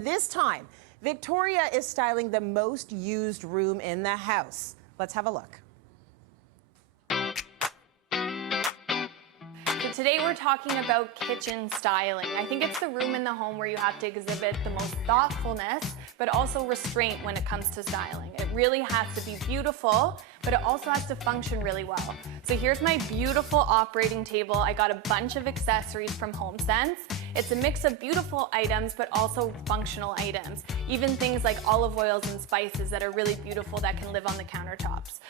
This time, Victoria is styling the most used room in the house. Let's have a look. So today we're talking about kitchen styling. I think it's the room in the home where you have to exhibit the most thoughtfulness, but also restraint when it comes to styling. It really has to be beautiful, but it also has to function really well. So here's my beautiful operating table. I got a bunch of accessories from HomeSense. It's a mix of beautiful items, but also functional items. Even things like olive oils and spices that are really beautiful that can live on the countertops.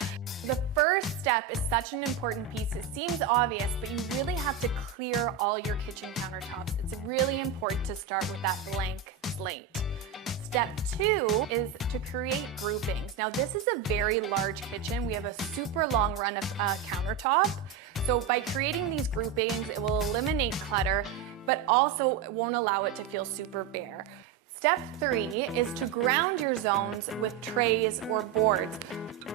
The first step is such an important piece. It seems obvious, but you really have to clear all your kitchen countertops. It's really important to start with that blank slate. Step 2 is to create groupings. Now this is a very large kitchen. We have a super long run of countertop. So by creating these groupings, it will eliminate clutter, but also won't allow it to feel super bare. Step 3 is to ground your zones with trays or boards.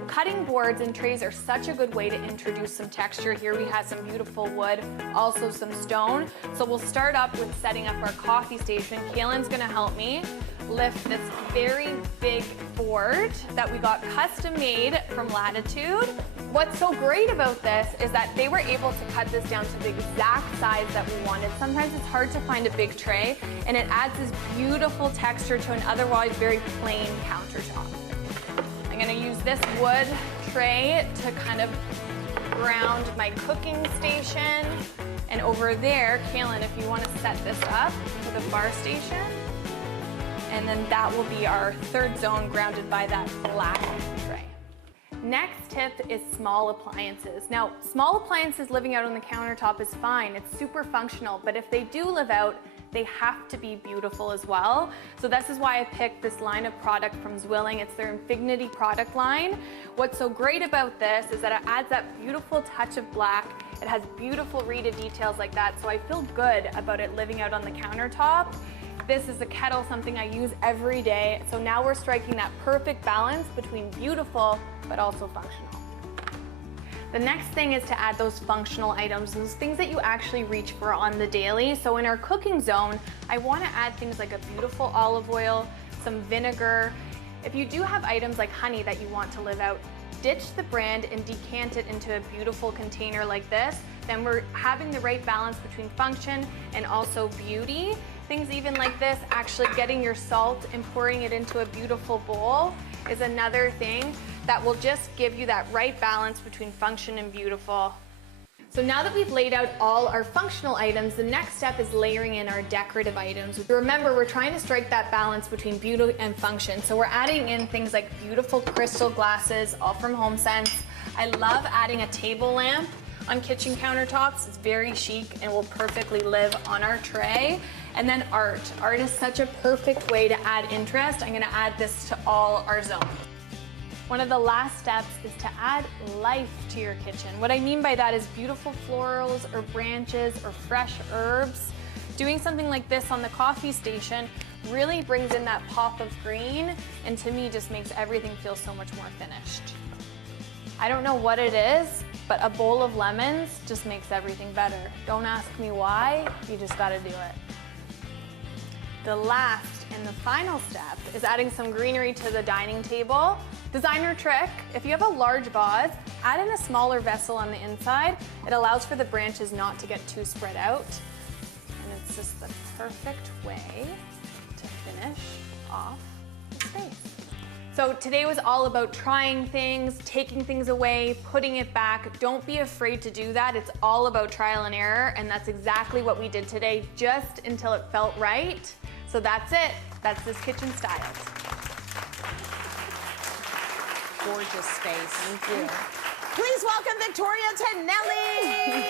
Cutting boards and trays are such a good way to introduce some texture. Here we have some beautiful wood, also some stone. So we'll start up with setting up our coffee station. Kaylin's gonna help me lift this very big board that we got custom made from Latitude. What's so great about this is that they were able to cut this down to the exact size that we wanted. Sometimes it's hard to find a big tray, and it adds this beautiful texture to an otherwise very plain countertop. I'm gonna use this wood tray to kind of ground my cooking station. And over there, Kaylin, if you wanna set this up with a bar station, and then that will be our third zone grounded by that black tray. Next tip is small appliances. Now, small appliances living out on the countertop is fine. It's super functional, but if they do live out, they have to be beautiful as well. So this is why I picked this line of product from Zwilling. It's their Infinity product line. What's so great about this is that it adds that beautiful touch of black. It has beautiful Rita details like that, so I feel good about it living out on the countertop. This is a kettle, something I use every day. So now we're striking that perfect balance between beautiful, but also functional. The next thing is to add those functional items, those things that you actually reach for on the daily. So in our cooking zone, I wanna add things like a beautiful olive oil, some vinegar. If you do have items like honey that you want to live out, ditch the brand and decant it into a beautiful container like this. Then we're having the right balance between function and also beauty. Things even like this, actually getting your salt and pouring it into a beautiful bowl is another thing that will just give you that right balance between function and beautiful. So now that we've laid out all our functional items, the next step is layering in our decorative items. Remember, we're trying to strike that balance between beauty and function. So we're adding in things like beautiful crystal glasses, all from HomeSense. I love adding a table lamp on kitchen countertops. It's very chic and will perfectly live on our tray. And then art. Art is such a perfect way to add interest. I'm gonna add this to all our zones. One of the last steps is to add life to your kitchen. What I mean by that is beautiful florals or branches or fresh herbs. Doing something like this on the coffee station really brings in that pop of green, and to me just makes everything feel so much more finished. I don't know what it is, but a bowl of lemons just makes everything better. Don't ask me why, you just gotta do it. The last and the final step is adding some greenery to the dining table. Designer trick, if you have a large vase, add in a smaller vessel on the inside. It allows for the branches not to get too spread out. And it's just the perfect way to finish off the space. So today was all about trying things, taking things away, putting it back. Don't be afraid to do that. It's all about trial and error, and that's exactly what we did today, just until it felt right. So that's it. That's this kitchen styled. Gorgeous space. Thank you. Please welcome Victoria Tonelli.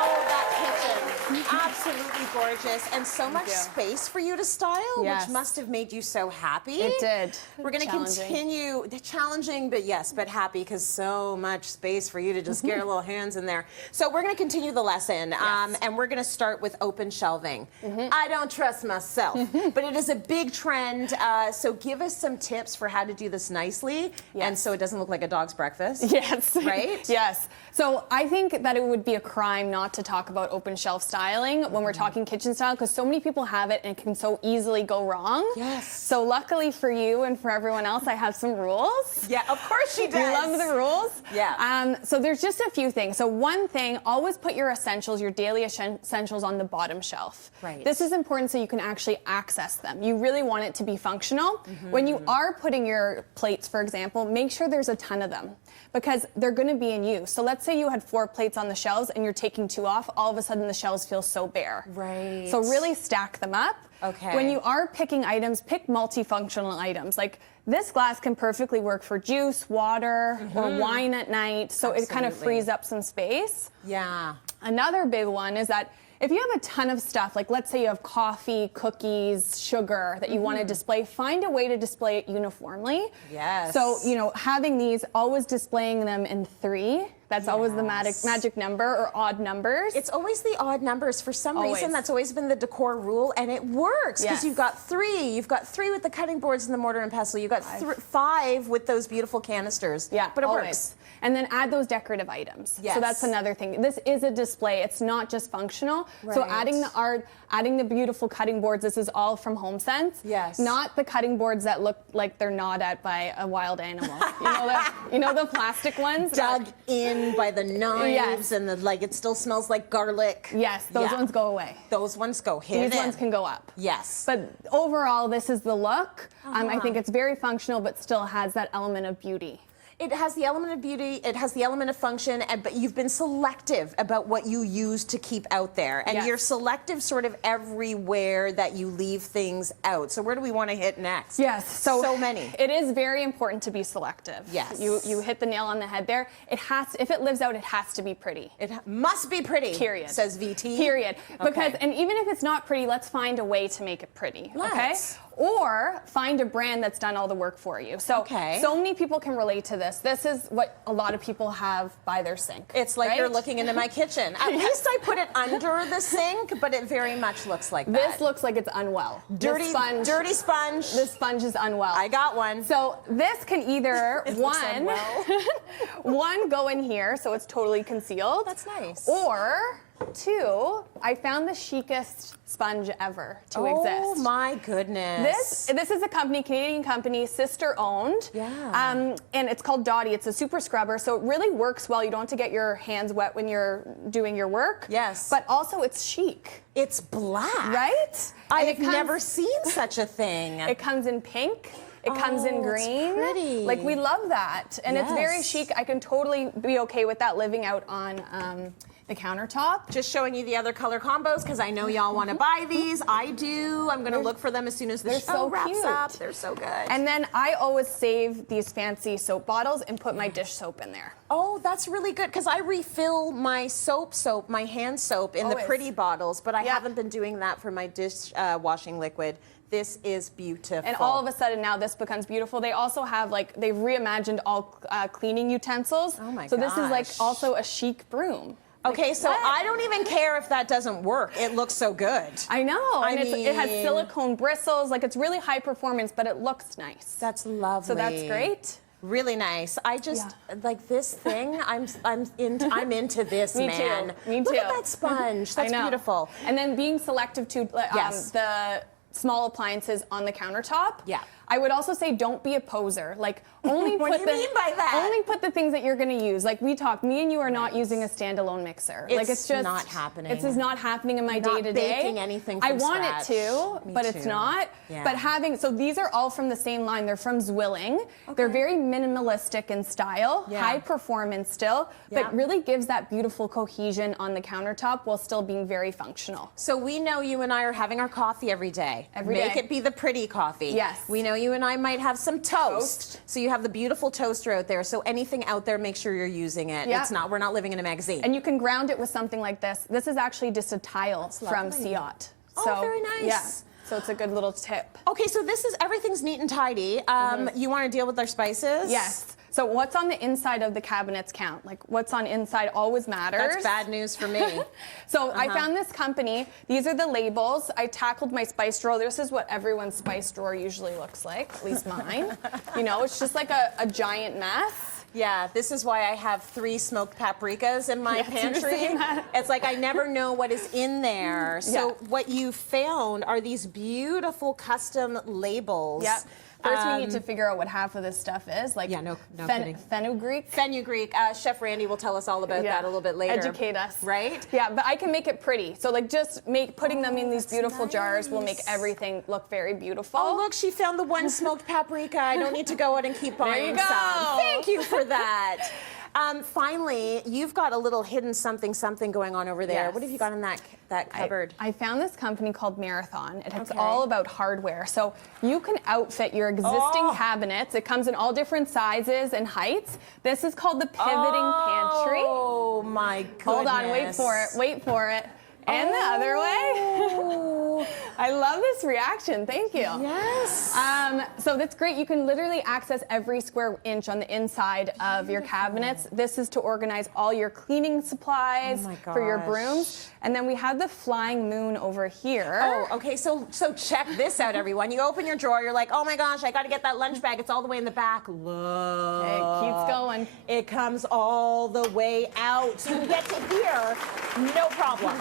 Oh, that kitchen. Absolutely gorgeous. And so much space for you to style, which must have made you so happy. It did. We're going to continue, challenging, but yes, but happy, because so much space for you to just get your little hands in there. So we're going to continue the lesson, and we're going to start with open shelving. I don't trust myself, but it is a big trend. So give us some tips for how to do this nicely, and so it doesn't look like a dog's breakfast. Yes. Right? Yes. So I think that it would be a crime not to talk about open shelf style. styling when we're talking kitchen style, because so many people have it and it can so easily go wrong. Yes. So luckily for you and for everyone else, I have some rules. Yeah, of course she does. You love the rules. Yeah. So there's just a few things. So one thing, always put your essentials, your daily essentials on the bottom shelf. Right. This is important so you can actually access them. You really want it to be functional. When you are putting your plates, for example, make sure there's a ton of them, because they're going to be in use. So let's say you had 4 plates on the shelves and you're taking 2 off, all of a sudden the shelves feel so bare. Right. So really stack them up. Okay. When you are picking items, pick multifunctional items. Like this glass can perfectly work for juice, water, or wine at night. So it kind of frees up some space. Yeah. Another big one is that if you have a ton of stuff, like let's say you have coffee, cookies, sugar that you want to display, find a way to display it uniformly. Yes. So, you know, having these, always displaying them in 3. That's always the magic number, or odd numbers. It's always the odd numbers. For some reason, Always. that's always been the decor rule, and it works because Yes. you've got 3. You've got 3 with the cutting boards and the mortar and pestle. You've got 5 with those beautiful canisters. Yeah, but it always. works. And then add those decorative items. Yes. So that's another thing. This is a display. It's not just functional. So Right. adding the art, adding the beautiful cutting boards, this is all from HomeSense. Yes. Not the cutting boards that look like they're gnawed at by a wild animal. You know the plastic ones? Dug in by the knives, Yes. and it still smells like garlic. Yes, those Yeah. ones go away. Those ones go hidden. These ones can go up. Yes. But overall, this is the look. I think it's very functional, but still has that element of beauty. It has the element of beauty, it has the element of function, but you've been selective about what you use to keep out there. And Yes. you're selective sort of everywhere that you leave things out. So where do we want to hit next? Yes, so many. It is very important to be selective. Yes. You hit the nail on the head there. It has, if it lives out, it has to be pretty. It must be pretty. Period. Says VT. Period. Because, Okay. and even if it's not pretty, let's find a way to make it pretty. Let's. Okay? Or find a brand that's done all the work for you. So, Okay. so many people can relate to this. This is what a lot of people have by their sink. It's like right? you're looking into my kitchen. At least I put it under the sink, but it very much looks like that. This looks like it's unwell. dirty This sponge, dirty sponge. This sponge is unwell. I got one. So this can either It looks one, unwell. one go in here, so it's totally concealed. That's nice. Or 2, I found the chicest sponge ever to exist. Oh my goodness. This is a company, Canadian company, sister owned. Yeah. And it's called Dottie. It's a super scrubber, so it really works well. You don't have to get your hands wet when you're doing your work. Yes. But also it's chic, It's black. right? And I've never seen such a thing. It comes in pink. It comes in Oh, it's green. pretty. Like, we love that. And it's very Yes. chic. I can totally be okay with that living out on the countertop. Just showing you the other color combos because I know y'all want to buy these. I do. I'm going to look for them as soon as the they're show so wraps cute. up. They're so good. And then I always save these fancy soap bottles and put my dish soap in there. oh, that's really good because I refill my soap, my hand soap in the Always. pretty bottles, but I Yeah. haven't been doing that for my dish washing liquid. This is beautiful. And all of a sudden now this becomes beautiful. They also have, like, they've reimagined all cleaning utensils. Oh my So this is like gosh. also a chic broom. Okay, so what? I don't even care if that doesn't work. It looks so good. I know, I and it has mean- silicone bristles. Like, it's really high performance, but it looks nice. That's lovely. So that's great. Really nice. I just like this thing. I'm into this, Me man. too. Me Look at too. that sponge. That's I know. beautiful. And then being selective to Yes. the small appliances on the countertop. Yeah. I would also say don't be a poser. Like, only What put do you mean by that? Only put the things that you're going to use. Like we talked, me and you are not using a standalone mixer. Like, It's just not happening. It's just not happening in my Not day to day. baking anything I from want scratch. it to, Me but it's too. not. Yeah. But so these are all from the same line. They're from Zwilling. They're very minimalistic in style, Yeah. high performance still, Yeah. but really gives that beautiful cohesion on the countertop while still being very functional. So we know you and I are having our coffee every day. Every Make day. it be the pretty coffee. Yes. We know you and I might have some toast. So you have the beautiful toaster out there. So anything out there, make sure you're using it. Yeah. We're not living in a magazine. And you can ground it with something like this. This is actually just a tile from lovely. Ciot. Oh, very nice. Yeah. So it's a good little tip. Okay, so everything's neat and tidy. You want to deal with our spices? Yes. So what's on the inside of the cabinets count. Like, what's on inside always matters. That's bad news for me. So I found this company. These are the labels. I tackled my spice drawer. This is what everyone's spice drawer usually looks like, at least mine. You know, it's just like a giant mess. Yeah, this is why I have 3 smoked paprikas in my pantry. It's like I never know what is in there. So what you found are these beautiful custom labels. Yep. First, we need to figure out what half of this stuff is. Like, no kidding. fenugreek. Fenugreek. Chef Randy will tell us all about that a little bit later. Educate us. Right? Yeah, but I can make it pretty. So like just putting them in these beautiful jars will make everything look very beautiful. Oh, look, she found the 1 smoked paprika. I don't need to go out and keep buying There you some. go. Thank you for that. Finally, you've got a little hidden something going on over there. Yes. What have you got in that cupboard? I found this company called Marathon. It's all about hardware. So you can outfit your existing cabinets. It comes in all different sizes and heights. This is called the pivoting pantry. Oh my goodness. Hold on, wait for it. And the other way. I love this reaction. Thank you. Yes. So that's great. You can literally access every square inch on the inside of your cabinets. This is to organize all your cleaning supplies for your brooms. And then we have the flying moon over here. Oh, okay. So check this out, everyone. You open your drawer. You're like, oh my gosh, I got to get that lunch bag. It's all the way in the back. Look. It keeps going. It comes all the way out. You get to here, no problem.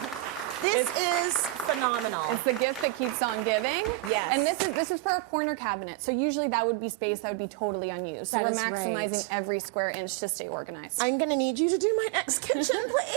This is phenomenal. It's the gift that keeps on giving. Yes. And this is for a corner cabinet. So usually that would be space that would be totally unused. So we're maximizing every square inch to stay organized. I'm going to need you to do my next kitchen, please.